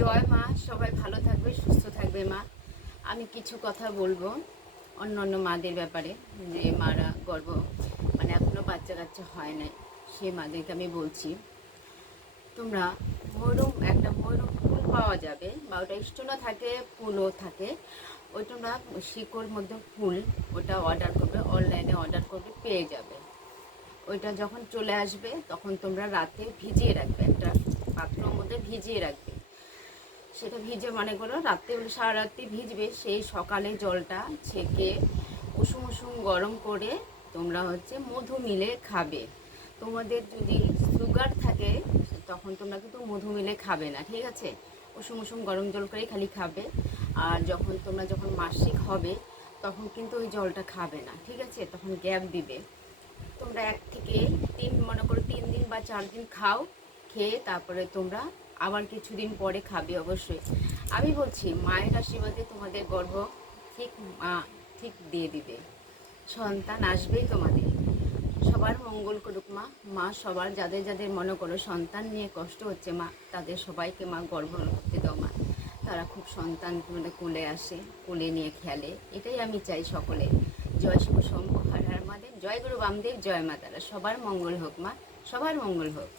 জয় মা, সবাই ভালো থাকবে, সুস্থ থাকবে মা। আমি কিছু কথা বলব অন্য অন্য মাদের ব্যাপারে, যে মারা গর্ব মানে এখনও বাচ্চা কাচ্চা হয় নাই সেই মাদেরকে আমি বলছি, তোমরা ময়ূরম একটা ময়ূরম ফুল পাওয়া যাবে, বা ওটা স্টোনও থাকে ফুলও থাকে, ওই তোমরা শিকড় মধ্যে ফুল ওটা অর্ডার করবে অনলাইনে অর্ডার করবে, পেয়ে যাবে। ওইটা যখন চলে আসবে, তখন তোমরা রাতে ভিজিয়ে রাখবে, একটা পাত্রের মধ্যে ভিজিয়ে রাখবে। সেটা ভিজে মনে করো রাত্রে হলে সারা রাত্রি ভিজবে, সেই সকালে জলটা ছেঁকে উষুম উষুম গরম করে তোমরা হচ্ছে মধু মিলে খাবে। তোমাদের যদি সুগার থাকে, তখন তোমরা কিন্তু মধু মিলে খাবে না, ঠিক আছে? উষুম উষুম গরম জল করেই খালি খাবে। আর যখন তোমরা যখন মাসিক হবে, তখন কিন্তু ওই জলটা খাবে না, ঠিক আছে? তখন গ্যাপ দিবে। তোমরা এক থেকে তিন, মনে করো তিন দিন বা চার দিন খাও, খেয়ে তারপরে তোমরা আবার কিছুদিন পরে খাবে অবশ্যই। আমি বলছি, মায়ের আশীর্বাদে তোমাদের গর্ভ ঠিক মা ঠিক দিয়ে দিবে। সন্তান আসবেই তোমাদের। সবার মঙ্গল করুক মা। মা সবার যাদের যাদের মনে করো সন্তান নিয়ে কষ্ট হচ্ছে মা, তাদের সবাইকে মা গর্ভ করতে দাও মা। তারা খুব সন্তান মানে কোলে আসে, কোলে নিয়ে খেলে। এটাই আমি চাই সকলে। জয় শিব শম্ভু হর হর মাদেব জয় গুরু বামদেব, জয় মা তারা। সবার মঙ্গল হোক মা, সবার মঙ্গল হোক।